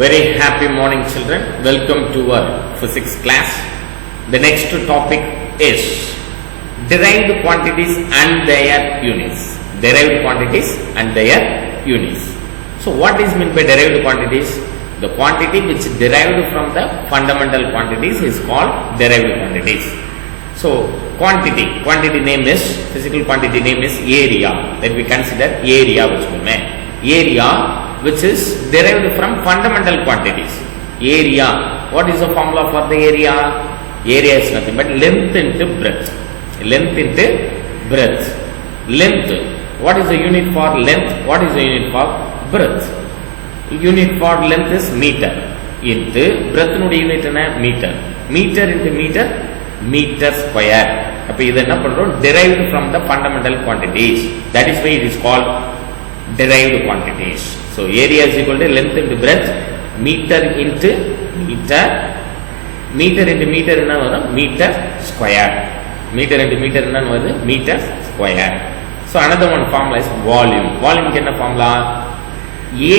Very happy morning, children. Welcome to our physics class. The next topic is derived quantities and their units. Derived quantities and their units. So what is meant by derived quantities? The quantity which is derived from the fundamental quantities is called derived quantities. So quantity name is, physical quantity name is area. Let me consider area which is derived from fundamental quantities. Area, what is the formula for the area? Area is nothing but length into breadth. Length, what is the unit for length? What is the unit for breadth? Unit for length is meter into breadth unit meter. Meter into meter square. அப்ப இது என்ன பண்றோம்? Derived from the fundamental quantities. That is why it is called derived quantities. So area is equal to length into breadth, meter into meter into meter என்ன வரும்? Meter square. Meter into meter என்ன வருது? Meter square. So another one formula is volume. Volume என்ன formula?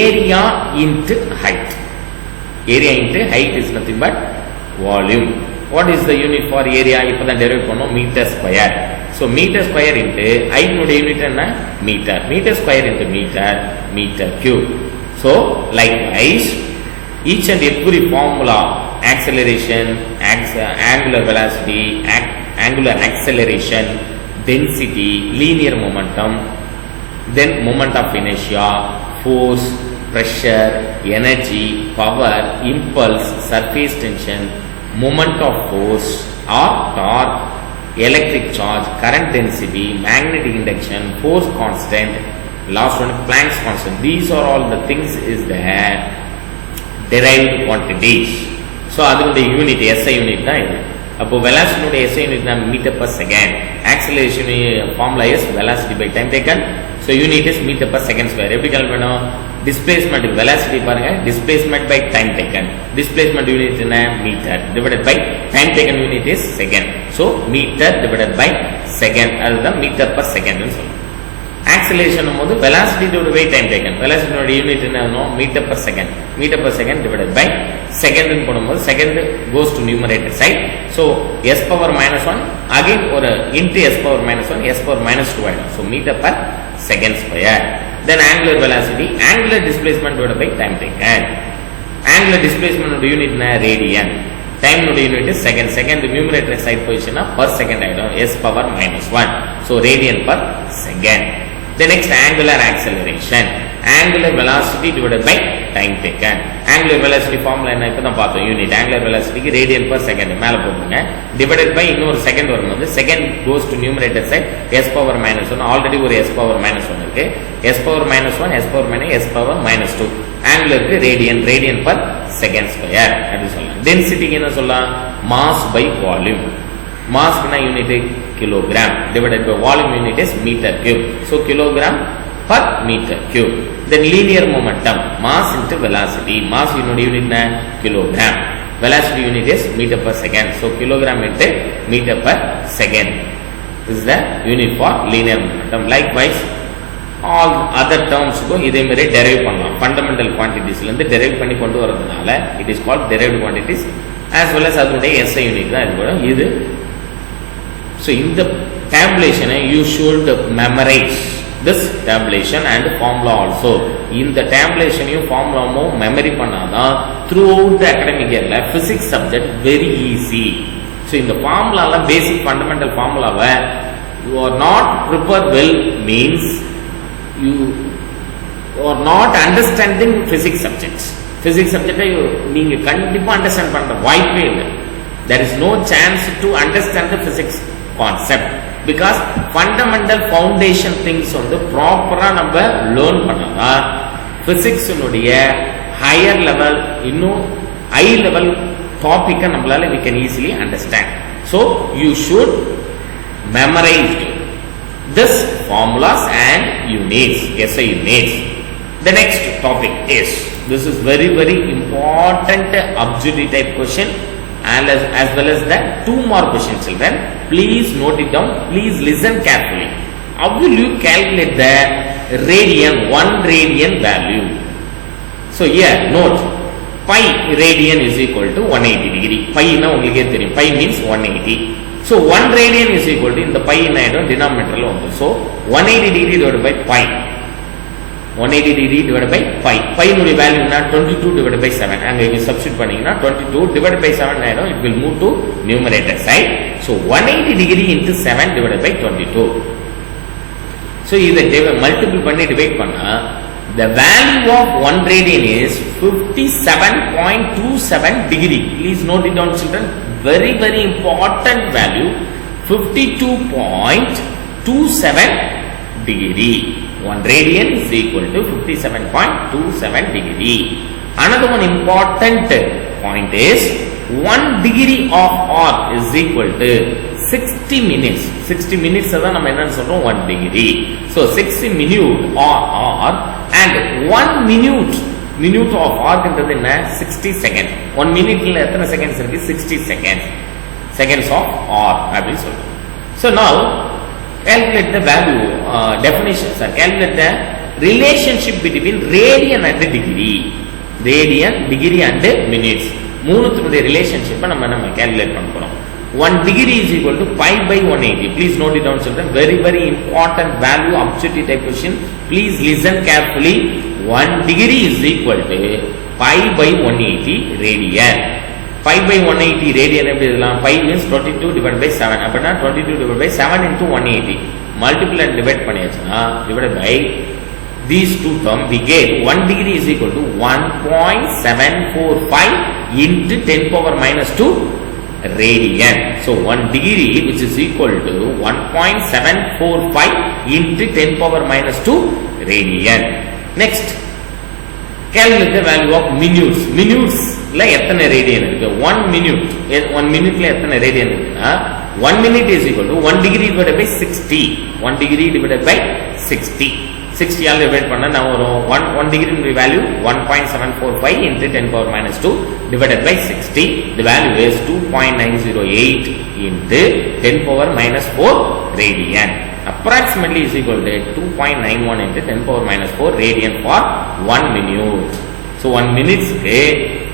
Area into height. Area into height is nothing but volume. What is the unit for area? இப்போ தான் derive பண்ணோம், meter square. So meter square into height நோட unit என்ன? Meter. Meter square into meter cube. So likewise, each and every formula, acceleration, angular velocity, angular acceleration, density, linear momentum, then moment of inertia, force, pressure, energy, power, impulse, surface tension, moment of force or torque, electric charge, current density, magnetic induction, force constant, last one Planck's constant. These are all the things is the derived quantities. So அதனுடைய unit SI unit தான் இது. அப்போ velocity SI unit தான் meter per second. Acceleration formula is velocity by time taken. So unit is meter per second square. எப்படி calculate பண்ணோம்? Displacement velocity பாருங்க, displacement by time taken. Displacement unit என்ன? Meter divided by time taken unit is second. So meter divided by second, அதுதான் meter per second னு சொல்றோம். Acceleration போது velocity divided by time taken. Velocity ஓட unit என்ன? Meter per second. Meter per second divided by second னு போடும்போது second goes to numerator side. So s power minus 1 again ஒரு into s power minus 1, s power minus 2 ஆயிடும். So meter per second square. Then angular velocity, angular displacement divided by time taken. Angular displacement of unit na radian. Time node unit is second. Second numerator side position per second item s power minus 1. So radian per second. The next angular acceleration. Angular velocity divided by time taken. Angular velocity formula என்ன இப்ப தான் பார்த்தோம். Unit angular velocity க்கு radian per second மேல போடுங்க. Divided by இன்னொரு second வரும்போது second goes to numerator side s power minus 1. Already ஒரு s power minus 1 இருக்கு. s power minus 1, s power minus s power minus 2. Angular க்கு radian per second square அப்படி சொல்லலாம். Density க்கு என்ன சொல்லலாம்? Mass by volume. Mass க்குனா unit kilogram divided by volume unit is meter cube. So kilogram per meter cube. Then linear momentum, mass into velocity. Mass unit na kilogram. Velocity unit is meter per second. So kilogram into meter per second. This is the unit for linear momentum. Likewise, all other terms go இதே மாதிரி derive பண்ணலாம். Fundamental quantities ல இருந்து derive பண்ணி கொண்டு வரதுனால it is called derived quantities, as well as அதனுடைய SI unit தான் இது கூட இது. So in the tabulation you should memorize this tabulation and formula also. In the tabulation formula memory பண்ணாதான் throughout the academic year physics subject very easy. So in the formula basic fundamental formula you are not prepared well means you are not understanding physics subjects. Physics subject நீங்க கண்டிப்பா understand பண்ற வாய்ப்பே இல்லை. There is no chance to understand the physics concept because fundamental foundation things வந்து ப்ராப்பரா நம்ம learn பண்ணா physics உடைய higher level இன்னும் high level topic நம்மளால we can easily understand. So you should memorize this formulas and units, SI units. The next topic is, this is very important auxiliary type question and as well as the 2 more questions, children. Please note it down. Please listen carefully. How will you calculate the radian, 1 radian value? So here note, pi radian is equal to 180 degree. Pi na ungalke theriyum. Pi means 180. So 1 radian is equal to in the pi na denominator la vandu. So 180 degree divided by pi. 180 degree divided by pi. Pi nude value na 22 divided by 7. And if you substitute pannina 22 divided by 7 na it will move to numerator side. So 180 degree into 7 divided by 22. So இதை multiple பண்ணி divide பண்ணா the value of 1 radian is 57.27 degree. Please note it down children. Very very important value. 52.27 degree. 1 radian is equal to 57.27 degree. Another one important point is 1 degree of arc is equal to 60 minutes. 60 minutes தான் நம்ம என்னன்னு சொல்றோம் 1 degree. So 60 minute or and 1 minute of arc என்றது என்ன 60 seconds. 1 minuteல எத்தனை seconds இருக்கு 60 seconds of arc அப்படி சொல்றோம். So now calculate the value definitions or calculate the relationship between radian and degree. Radian, degree and minutes. மூணுத்துடைய ரிலேஷன்ஷிப்பை நம்ம calculate பண்ண போறோம். 1 degree is equal to pi by 180. Please note it down children. Very very important value objective type question. Please listen carefully. 1 degree is equal to pi by 180 radian. Pi by 180 radian எப்படி எழுதலாம்? Pi means 22 divided by 7. அப்படினா 22 divided by 7 into 180. Multiply and divide பண்ணியாச்சுனா divided by these two terms we get 1 degree is equal to 1.745 into 10 power minus 2 radian. So 1 degree which is equal to 1.745 into 10 power minus 2 radian. Next, calculate the value of minutes. Minutes la எத்தனை radian இருக்கு? 1 minute. 1 minute la எத்தனை radian இருக்குன்னா 1 minute is equal to 1 degree divided by 60. 1 degree divided by 60. 60 all divide பண்ணா நான் வரும் 1 degree value 1.745 into 10 power minus 2 divided by 60. The value is 2.908 into 10 power minus 4 radian. Approximately is equal to 2.91 into 10 power minus 4 radian for 1 minute. So 1 minute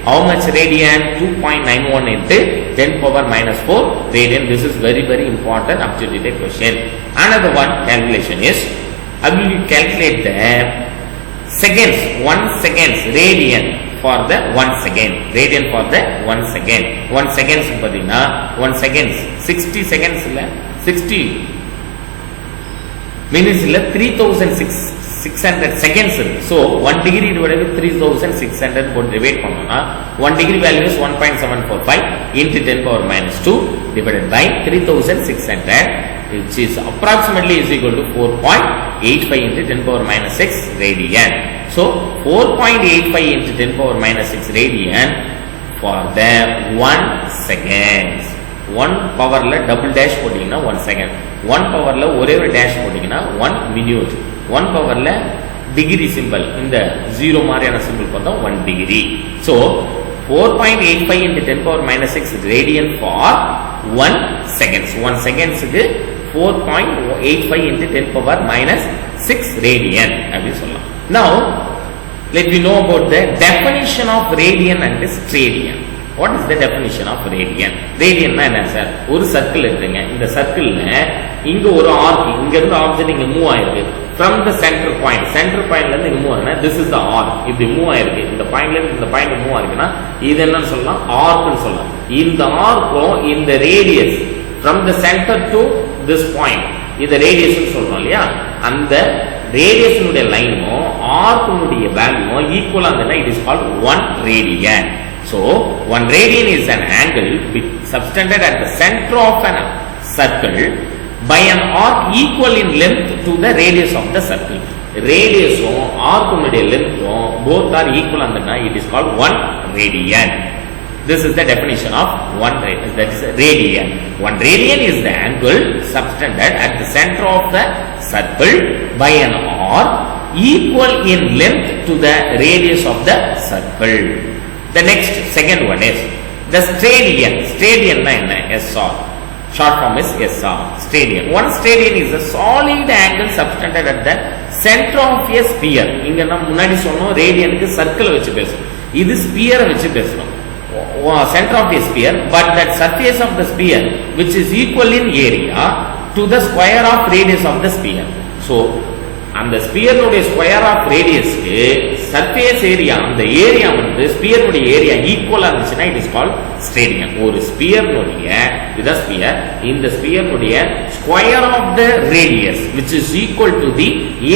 how much radian? 2.91 into 10 power minus 4 radian. This is very very important objective question. Another one calculation is how will you calculate the seconds, 1 seconds radian for the 1 second, radian for the 1 second. 1 seconds பார்த்தீங்கன்னா 1 seconds 60 seconds இல்ல 60 minutes இல்ல 3600 seconds இருக்கு. So 1 degree divided by 3600 போட்டு divide பண்ணோம்னா 1 degree value is 1.745 into 10 power minus 2 divided by 3600 which is approximately is equal to 4.85 into 10 power minus 6 radian. So 4.85 into 10 power minus 6 radian for the 1 seconds. 1 power la double dash போட்டீங்கன்னா 1 second. 1 power la ஒரே ஒரு dash போட்டீங்கன்னா 1 minute. 1 power la degree symbol இந்த 0 மாதிரியான symbol போட்டா 1 degree. So 4.85 into 10 power minus 6 radian for 1 seconds. 1 seconds க்கு 4.85 into 10 power minus 6 radian அப்படி சொல்லலாம். Now let me know about the definition of radian and steradian. What is the definition of radian? Radian என்ன sir? ஒரு circle எடுத்துங்க. இந்த சர்க்கிள்ல இங்க ஒரு arc, இங்க இருந்து ஆப்ஜெக்ட் இங்க மூவ் ஆயிருக்கு. From the center point ல இருந்து இங்க மூவ் ஆகுனா this is the arc. இப்படி மூவ் ஆயிருக்கு. இந்த பாயிண்ட்ல இருந்து இந்த பாயிண்ட் மூவ் ஆயிருக்குனா இது என்னன்னு சொல்லலாம்? ஆர்க்னு சொல்லலாம். இந்த ஆர்க்கும் இந்த radius from the center to this point இது ரேடியஸ்னு சொல்றோம் இல்லையா? அந்த ரேடியஸ்னுடைய லைனும் ஆர்க்குனுடைய வேல்யூவும் ஈக்குவலா இருந்தா it is called 1 radian. So 1 radian is an angle subtended at the center of a circle by an arc equal in length to the radius of the circle. Radius arc length both are equal and it is called 1 radian. This is the definition of 1 radian. That is radian. 1 radian is the angle subtended at the center of the circle by an arc equal in length to the radius of the circle. The next second one is the steradian. Steradian na enna? SR. Short form is SR. Steradian. 1 steradian is a solid angle subtended at the center of a sphere. இங்க நம்ம முன்னாடி சொன்னோம் ரேடியனுக்கு circle வச்சு பேசுறோம். இது ஸ்பியரை வச்சு பேசுறோம். Center of a sphere, but that surface of the sphere which is equal in area to the square of radius of the sphere. So அந்த ஸ்பியர் உடைய ஸ்கொயர் ஆஃப் ரேடியஸ்க்கு சர்ஃபேஸ் ஏரியா, அந்த ஏரியா வந்து ஸ்பியர் உடைய area ஈக்குவலா இருந்துச்சுன்னா it is called stadium. ஒரு sphere உடைய இதுதான் ஸ்பியர், இந்த ஸ்பியர் உடைய square of the radius which is equal to the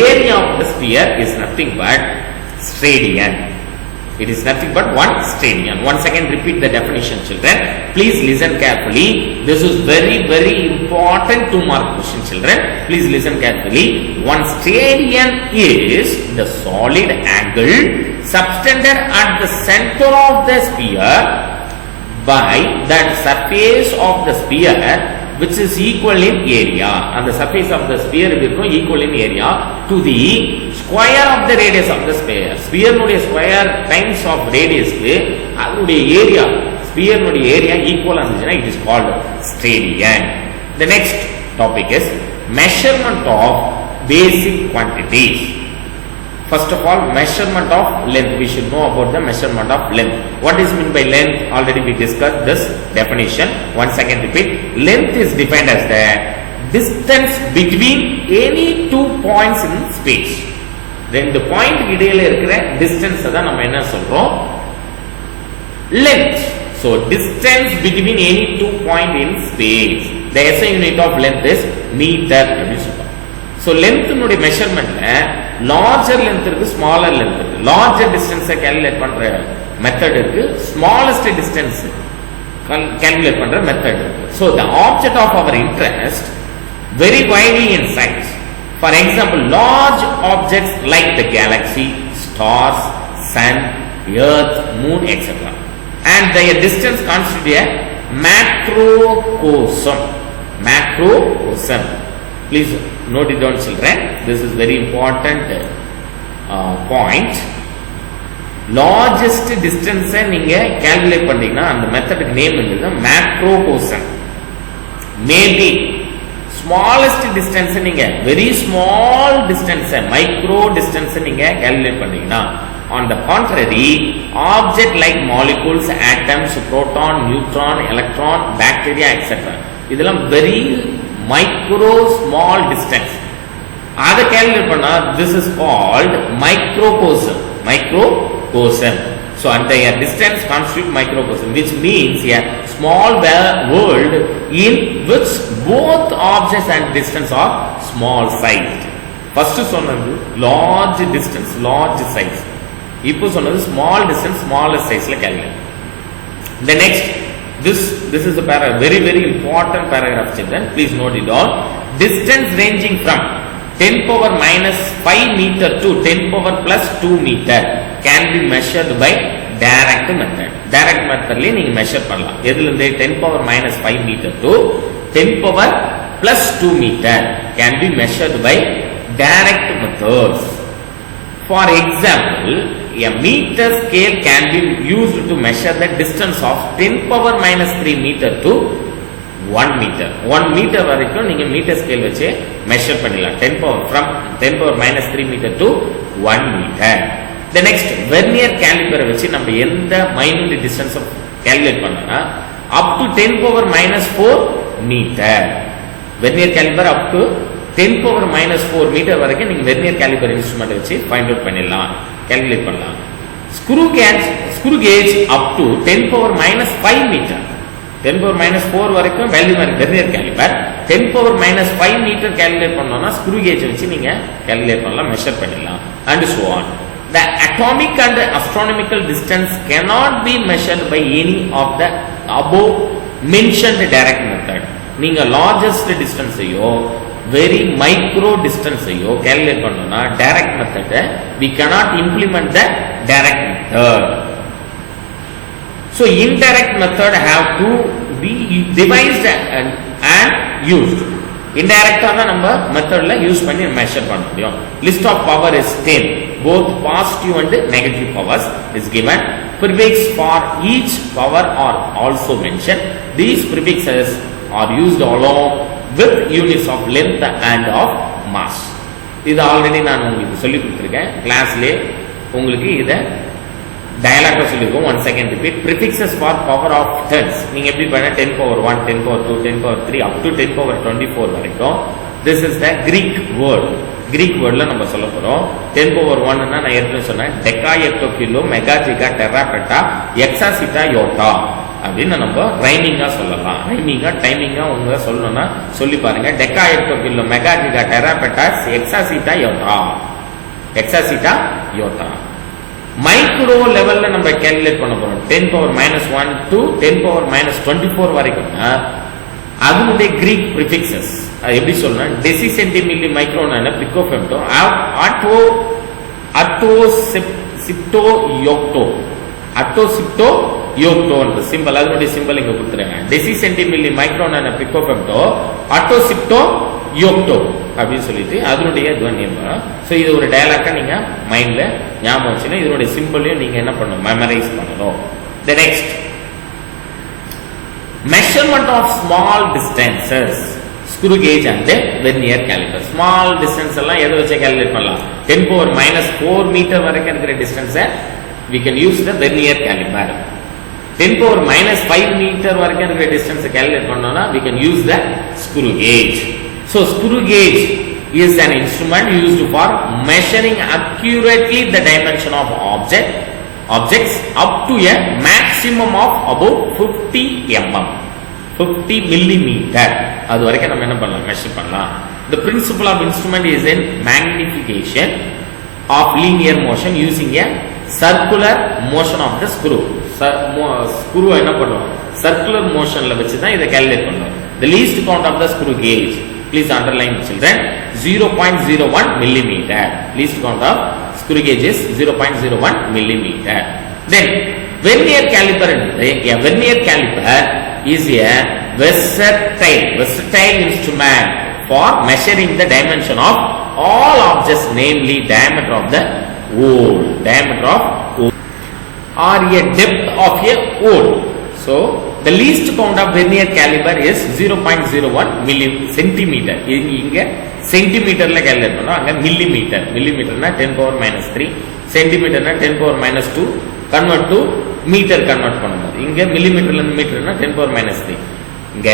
area of the sphere is nothing but stadium. It is nothing but one stadium. Once again repeat the definition, children. Please listen carefully. This is very very important 2 mark question, children. Please listen carefully. One stadium is the solid angle subtended at the center of the sphere by that surface of the sphere which is equal in area. And the surface of the sphere is equal in area to the square of the radius of the sphere. Sphere nude square times of radius ku adude area, sphere nude area equal andhuchina it is called stadium. The next topic is measurement of basic quantities. First of all, measurement of length. We should know about the measurement of length. What is meant by length? Already we discussed this definition. Once again repeat. Length is defined as the distance between any 2 points in space. ரெண்டு point இடையில இருக்கிற distance தான் நம்ம என்ன சொல்றோம்? length. So distance between any 2 point in space. The SI unit of length is meter. So length nude measurement larger length இருக்கு, smaller length இருக்கு. Larger distance calculate பண்ற method இருக்கு, smallest distance calculate பண்ற method இருக்கு. So the object of our interest very widely in size. For example, large objects like the galaxy, stars, sun, earth, moon, etc. And their distance constitute a macrocosm. Macrocosm. Please note it down, children. This is very important point. Largest distance நீங்க calculate பண்ணீங்கன்னா அந்த மெத்தடுக்கு name என்னது? macrocosm. Maybe smallest distance நீங்க very small distance micro distance நீங்க calculate பண்ணீங்கன்னா, on the contrary object like molecules, atoms, proton, neutron, electron, bacteria, etc. இதெல்லாம் very micro small distance. அதை calculate பண்ணா this is called microcosm. Microcosm. So entire distance constitute microcosm, which means a small world in which both objects and distance are small sized. First சொன்னது large distance, large size. இப்போ சொன்னது small distance, smaller size ல calculate. The next, this is a very very important paragraph, children. Please note it all. Distance ranging from 10 power minus 5 meter to 10 power plus 2 meter can be measured by direct method. Direct method ல நீங்க measure பண்ணலாம். எதுல இருந்து? 10 power minus 5 meter to 10 power plus 2 meter can be measured by direct methods. For example, a meter scale can be used to measure the distance of 10 power minus 3 meter to 1 meter. 1 meter வரைக்கும் நீங்க metre scale வச்சு measure பண்ணிடலாம். 10 power minus 3 meter to 1 meter. The next, vernier caliper வச்சு நம்ம எந்த minute distance calculate பண்ணனா up to 10 power minus 4 meter. Vernier caliper up to 10 power minus 4 meter வரைக்கும் நீங்க vernier caliper instrument வச்சு find out பண்ணிடலாம், calculate பண்ணலாம். Screw gauge up to 10 power minus 5 meter. 10 power minus 4 வரைக்கும் value vernier caliper. 10 power minus 5 meter calculate பண்ணோம்னா screw gauge வச்சு நீங்க calculate பண்ணலாம், மெஷர் பண்ணிடலாம், and so on. The atomic and astronomical distance cannot be measured by any of the above mentioned direct method. நீங்க largest distance ஐயோ very micro distance ஐயோ calculate பண்ணோம்னா direct method we cannot implement the direct method. So indirect method have to be devised and used. Indirect நம்ம மெத்தட்ல use பண்ணி measure பண்ண முடியும். List of power is 10. Both positive and negative powers is given. Prefix for each power are also mentioned. These prefixes are used along with units of length and of mass. இது already நான் உங்களுக்கு சொல்லி கொடுத்துருக்கேன் கிளாஸ்லேயே. உங்களுக்கு இதை டயலாக்டாக சொல்லியிருக்கோம். 1 second repeat. Prefixes for power of tens நீங்கள் எப்படி பண்ண 10 power 1, 10 power 2, 10 power 3 up to 10 power 24 வரைக்கும். This is the Greek word. Greek வேர்டில் நம்ம சொல்ல போகிறோம். 10 power 1 நான் ஏற்கனவே சொன்னேன். Deca hecto kilo mega giga tera peta exa zetta yotta அப்படின்னு நம்ம ரைமிங்காக சொல்லலாம். ரைமிங்காக டைமிங்காக உங்க சொல்லணும்னா சொல்லி பாருங்க. Deca hecto kilo mega giga tera peta exa zetta yotta. Exa zetta yotta. Micro லெவல்ல நம்ம கேல்குலேட் பண்ண போறோம். 10 power -1 to 10 power -24 வரைக்கும் அதனுடைய கிரீக் ப்ரிஃபிக்ஸஸ் அது எப்படி சொல்லணும்? Deci centi milli micro nano pico femto atto atto zepto yocto atto zepto யோக்டோன்ற சிம்பிள் அதனுடைய சிம்பிள் இங்க கொடுத்துருங்க. Deci centi milli micro nano பிகோஃபெம்டோ Atto zepto யோக்டோ அப்படின்னு சொல்லிட்டு அதனுடைய துவனியம். ஸோ இது ஒரு டயலாக்கா நீங்க மைண்ட்ல ஞாபகம் வச்சுன்னா இதனுடைய சிம்பிளையும் நீங்க என்ன பண்ணணும்? மெமரைஸ் பண்ணணும். The next measurement of small distances screw gauge and vernier caliper. Small distance எல்லாம் எதை வச்சு கால்குலேட் பண்ணலாம்? 10 power -4 மீட்டர் வரைக்கும் இருக்கிற டிஸ்டன்ஸை we can use the vernier caliper. 10 power -5 metre வரைக்கும் இருக்கிற டிஸ்டன்ஸை கால்குலேட் பண்ணோம்னா we can use the screw gauge. So screw gauge is an instrument used for measuring accurately the dimension of objects up to a maximum of about 50 mm. 50 millimeter அது வரைக்கும் நம்ம என்ன பண்ணலாம்? Measure பண்ணலாம். The principle of instrument is in magnification of linear motion using a circular motion of the screw. screw என்ன பண்ணுவோம்? circular motionல வச்சு தான் இதை கால்குலேட் பண்ணுவோம். The least count of the screw gauge, please underline children, 0.01 millimeter. least count of screw gauge is 0.01 millimeter. Then vernier caliper, a vernier caliper is a versatile instrument for measuring the dimension of all objects, namely diameter of the hole or a depth of a hole. So the least count of vernier caliper is 0.01 centimeter. இங்க சென்டிமீட்டர்ல calculate பண்ணோம். அங்க மில்லிமீட்டர்னா 10 power -3, சென்டிமீட்டர்னா 10 power -2 convert to metre convert பண்ணும்போது இங்க மில்லிமீட்டர்ல இருந்து மீட்டர்னா 10 power -3. இங்க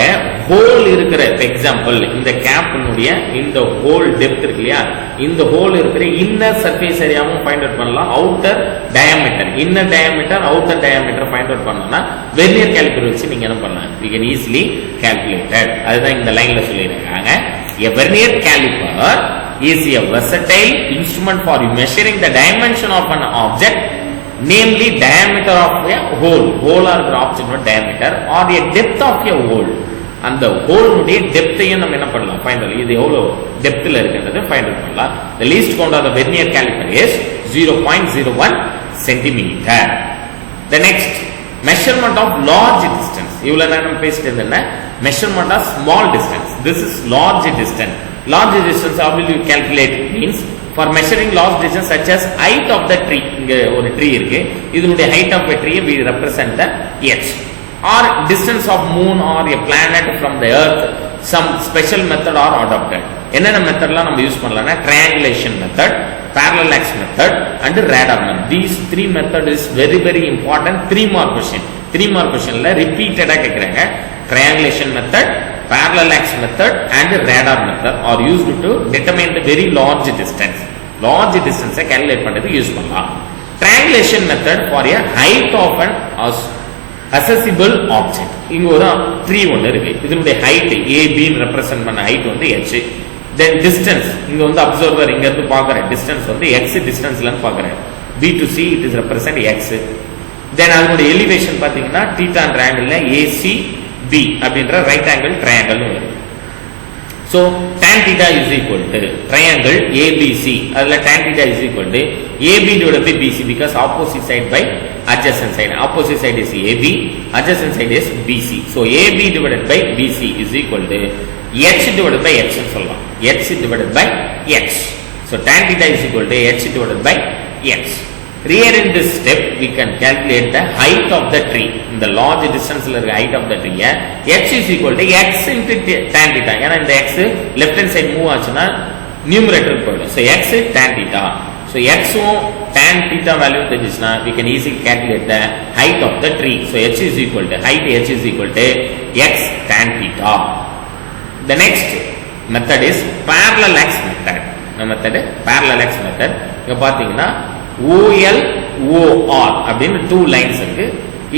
whole இருக்கிற எக்ஸாம்பிள் இந்த கேப்னுடைய இந்த ஹோல் டெப்த் இருக்கு இல்லையா? இந்த ஹோல் இருக்கிற இன்னர் சர்ஃபேஸ் ஏரியாவும் ஃபைண்ட் அவுட் பண்ணலாம். Outer diameter, inner diameter, outer diameter find out பண்ணோம்னா வெர்னியர் காலிபர் வச்சு நீங்க என்ன பண்ணலாம்? we can easily calculated. அதுதான் இந்த லைன்ல சொல்லியிருக்காங்க. a vernier caliper is a versatile instrument for measuring the dimension of an object, namely diameter of a hole or object diameter or a depth of a hole. அந்த whole உடைய டெப்த்தையும் நம்ம என்ன பண்ணலாம்? Find out. இது எவ்வளவு டெப்த்ல இருக்குன்றது find out பண்ணலாம். the least count of the vernier caliper is 0.01 centimeter. the next measurement of large distance. இவ்வளவு நேரம் பேசிட்டு இருந்தேன்னா measurement of small distance. this is large distance. large distance how will you calculate? means for measuring large distance such as height of the tree. இங்க ஒரு tree இருக்கு, இதனுடைய height of a tree we represent the h. or distance of moon or a planet from the earth, some special method are adopted. என்னென்ன மெத்தட்லாம் நம்ம use பண்ணலாம்னா triangulation method, parallax method and radar method. these three method is very very important. 3 mark question. 3 mark questionல repeatedா கேக்குறாங்க. triangulation method, parallax method and radar method are used to determine the very large distance. large distance calculate பண்றது use பண்ணலாம். triangulation method for a height of an accessible object. இங்க ஒரு tree ஒன்னு இருக்கு, இதனுடைய height AB ன்னு represent பண்ண height வந்து h. then distance இங்க வந்து அப்சர்வர் இங்க இருந்து பார்க்கற distance வந்து x டிஸ்டன்ஸ்ல இருந்து பார்க்கறேன். B to C it is represent x. then அதனுடைய elevation பாத்தீங்கன்னா theta என்ற ஆங்கிள்ல ACB அப்படிங்கற ரைட் ஆங்கிள் ட்ரையாங்கிள் வரும். so tan theta is equal to triangle ABC. அதுல tan theta is equal to AB divided by BC because opposite side by adjacent side. opposite side is AB, adjacent side is BC. so AB divided by BC is equal to h divided by x ன்னு சொல்லலாம். h divided by x. so tan theta is equal to h divided by x. here in this step we can calculate the height of the tree. in the large distance la height of the tree h is equal to x into tan theta. ஏனா இந்த x left hand side move ஆச்சுனா numerator போயிடும். So x is tan theta. So x tan theta value தெரிஞ்சிச்சுனா we can easily calculate the height of the tree. So h is equal to height h is equal to x tan theta. The next method is parallax method. The method parallax method. இங்க பாத்தீங்கன்னா OL OR அப்படின்னு two lines இருக்கு.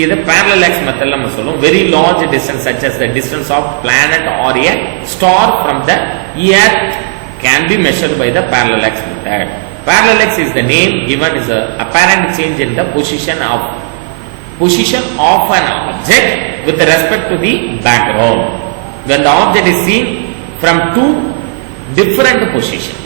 இது parallax method நம்ம சொல்லுவோம். Very large distance such as the distance of planet or a star from the earth can be measured by the parallax method. Parallax is the name given is a apparent change in the position of an object with respect to the background. When the object is seen from two different positions.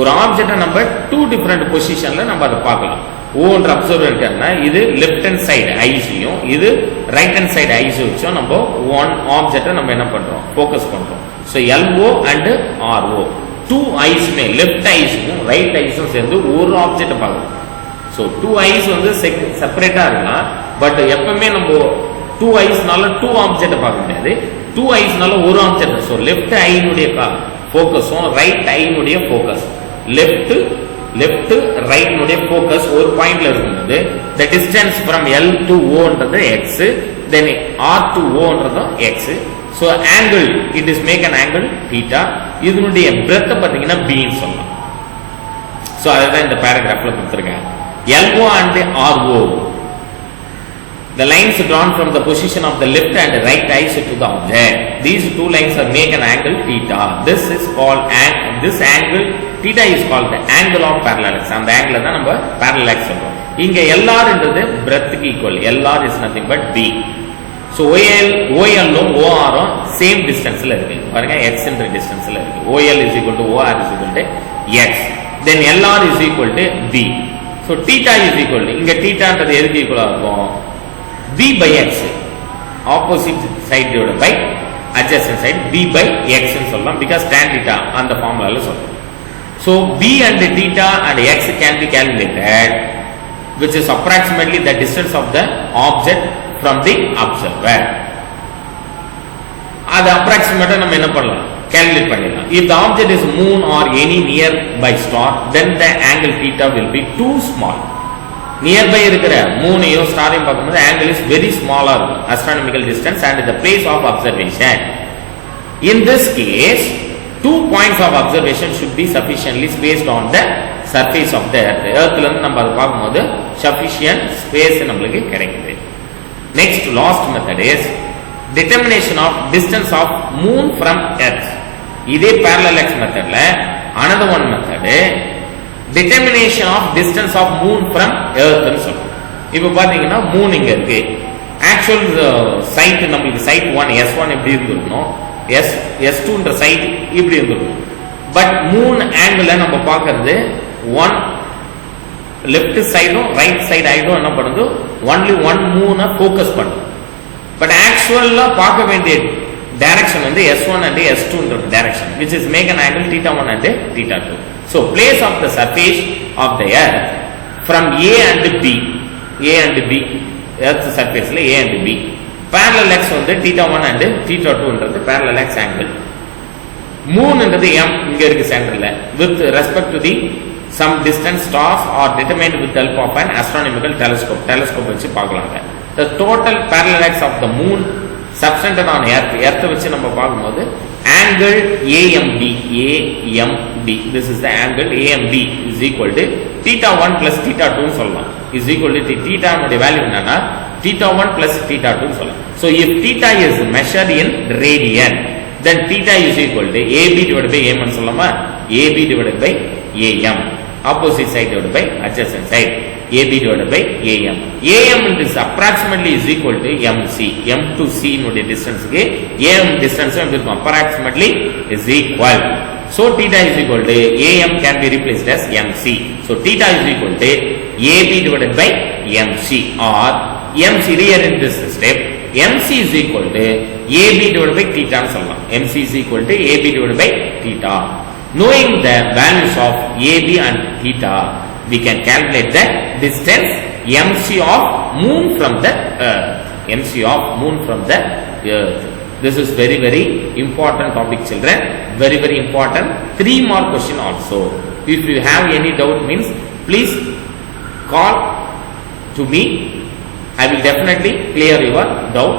ஒரு ஆப்ஜெக்ட்டை நம்ம two different positionல நம்ம அதை பார்க்கலாம். ஓன்ற observer இருக்காருன்னா இது left hand side ஐஸையும் இது right hand side ஐஸும் வச்சோம் நம்ம ஒன் ஆப்ஜெக்டை நம்ம என்ன பண்றோம் ஃபோக்கஸ் பண்றோம். So L O and R O two ஐஸுமே லெஃப்ட் ஐஸும் ரைட் ஐஸும் சேர்ந்து ஒரு ஆப்ஜெக்டை பார்க்கணும். ஸோ டூ ஐஸ் வந்து செப்பரேட்டா இருக்கலாம். பட் எப்பவுமே நம்ம டூ ஐஸ்னால டூ ஆப்ஜெக்டை பார்க்க முடியாது. டூ ஐஸ்னால ஒரு ஆப்ஜெக்ட். ஸோ லெஃப்ட் ஐனுடைய ஃபோக்கஸும் ரைட் ஐனுடைய ஃபோக்கஸ் லெஃப்ட் ரைட் உடைய ஃபோக்கஸ் ஒரு பாயிண்ட்ல இருக்கும்போது the distance from L to O ன்றது x, then R to O ன்றது x. so angle it is make an angle theta. இதனுடைய breadth பாத்தீங்கன்னா b ன்னு சொல்லலாம். so அதுதான் இந்த paragraphல கொடுத்திருக்காங்க. LO and RO, the lines drawn from the position of the left and right eyes to the object. These two lines are make an angle theta. This is called this angle theta is called the angle of parallax. And the angle தான் நம்ம parallax சொல்றோம். இங்க LR என்றது breadth க்கு equal. LR is nothing but b. So OL ம் OR ம் same distanceல இருக்கு. பாருங்க x என்ற distanceல இருக்கு. OL is equal to OR is equal to x. Then LR is equal to b. So theta is equal to இங்க theta ன்றது எதுக்கு ஈக்குவலா இருக்கும்? b by x, opposite side divided by adjacent side b by x ன்னு சொல்லலாம். because tan theta அந்த ஃபார்முலால சொல்றோம். so b and theta and x can be calculated, which is approximately the distance of the object from the observer. அது approximate நம்ம என்ன பண்ணலாம் calculate பண்ணிடலாம். if the object is moon or any nearby star, then the angle theta will be too small. Nearby இருக்கிற மூணையும் ஸ்டாரையும் பார்க்கும்போது angle is very ஸ்மாலா இருக்கும். astronomical distance and the place of observation. in this case, 2 points of observation should be sufficiently spaced on the surface of the earth. earthல இருந்து நம்ம அதை பார்க்கும்போது sufficient space நம்மளுக்கு கிடைக்குது. next last method is determination of distance of moon from earth. இதே parallax methodல another one method determination of distance of moon from earth ன்னு சொல்றோம். இப்போ பாத்தீங்கன்னா மூன் இங்க இருக்கு. ஆக்சுவல் சைட் நம்மளுக்கு சைட் 1 S1 எப்படி இருந்திருக்கணும், S2 ன்ற சைட் இப்படி இருந்திருக்கும். பட் மூன் ஆங்கிள் நம்ம பார்க்கிறது ஒன் லெஃப்ட் சைடும் ரைட் சைடு ஐடும் என்ன பண்ணுது ஒன்லி ஒன் மூனை ஃபோக்கஸ் பண்ணுது. பட் ஆக்சுவலா பார்க்க வேண்டிய டைரக்ஷன் வந்து S1 and S2 ன்ற direction, which is make an angle θ1 and θ2. so place of the surface of the earth from A and B, earth surface la A and B, parallax வந்து θ1 and θ2 ன்றது parallax angle. moon ன்றது M இங்க இருக்கு சென்டர்ல. with respect to the some distance stars are determined with the help of an astronomical telescope வச்சு பார்க்கலாங்க. the total parallax of the moon subtended on earth வச்சு நம்ம பார்க்கும்போது angle AMD, this is the angle AMD is equal to θ1 plus θ2 ன்னு சொல்லலாம். is equal to θ உடைய value என்னன்னா θ1 plus θ2 ன்னு சொல்லலாம். so if θ is measured in radian, then θ is equal to AB divided by AM ன்னு சொல்லலாமா. AB divided by AM, opposite side divided by adjacent side, AB divided by AM. AM is approximately is equal to MC. M to C னுடைய distance க்கு AM distance இருக்கும் approximately is equal. so θ is equal to AM can be replaced as MC. so θ is equal to AB divided by MC, or MC rearrange this step, MC is equal to AB divided by θ ன்னு சொல்லலாம். MC is equal to AB divided by θ. knowing the values of AB and θ, we can calculate the distance MC of moon from the earth. MC of moon from the earth. This is very very important topic, children. Very very important. 3 mark question also. If you have any doubt means please call to me. I will definitely clear your doubt.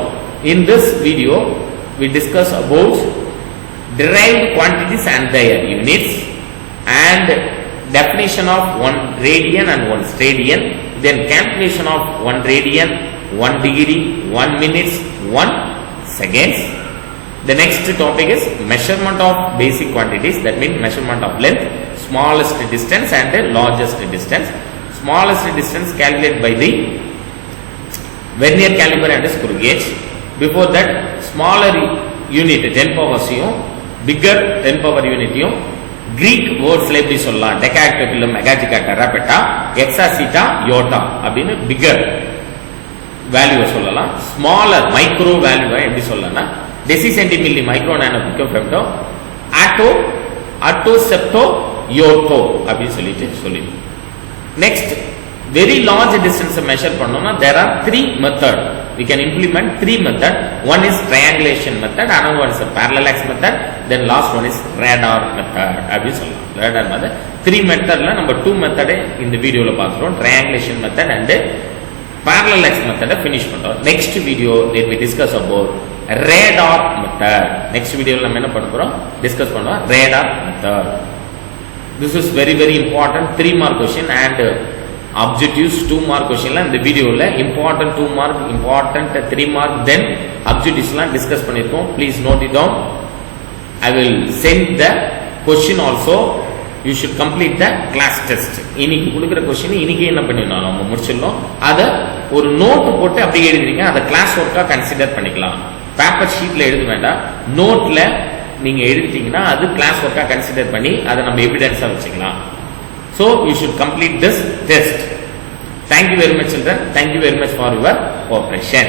In this video we discuss about derived quantities and their units and definition of 1 radian and 1 stadian, then calculation of 1 radian, 1 degree, 1 minutes, 1 seconds. The next topic is measurement of basic quantities, that means measurement of length, smallest distance and the largest distance. Smallest distance calculated by the vernier caliper and screw gauge. Before that, smaller unit 10 powers bigger 10 power unit Greek words எப்படி சொல்லலாம், டெகாஹெக்டோகிலம், மெகாஜிகா, டெராபெட்டா, exa zetta, yotta அப்படின்னு bigger வேல்யூவை சொல்லலாம். Smaller micro வேல்யூவை எப்படி சொல்லலாம்னா deci centi milli, micro, nano, pico, femto, atto, atto, zepto, yocto அப்படின்னு சொல்லி. Next, very large distance measure பண்ணோம்னா there are 3 method. We can implement 3 method. One is triangulation method, another one is a parallax method, then last one is radar method அப்படி சொல்லலாம். radar method 3 methodல நம்ம 2 method இந்த வீடியோல பார்க்கிறோம். triangulation method and parallax method finish பண்றோம். next video let we discuss about radar method. next videoல நம்ம என்ன பண்ண போறோம், discuss பண்ணுவோம் radar method. This is very very important 3 mark question and objectives 2 mark question la இந்த வீடியோல important 2 mark, important 3 mark, then objectives la discuss பண்ணிருக்கோம். please note it down. I will send the question also. You should complete the class test. இன்னைக்கு கொடுக்கிற question இன்னைக்கு என்ன பண்ணிடலாம், நம்ம முடிச்சிடலாம். அத ஒரு நோட் போட்டு அப்படியே எழுதுறீங்க, அத கிளாஸ் ஒர்க்கா கன்சிடர் பண்ணிக்கலாம். பேப்பர் ஷீட்ல எழுத வேண்டாம், நோட்ல நீங்க எழுதிட்டீங்கன்னா அது கிளாஸ் ஒர்க்கா கன்சிடர் பண்ணி அதை நம்ம எவிடன்ஸா வச்சுக்கலாம். So you should complete this test. Thank you very much, children. Thank you very much for your cooperation.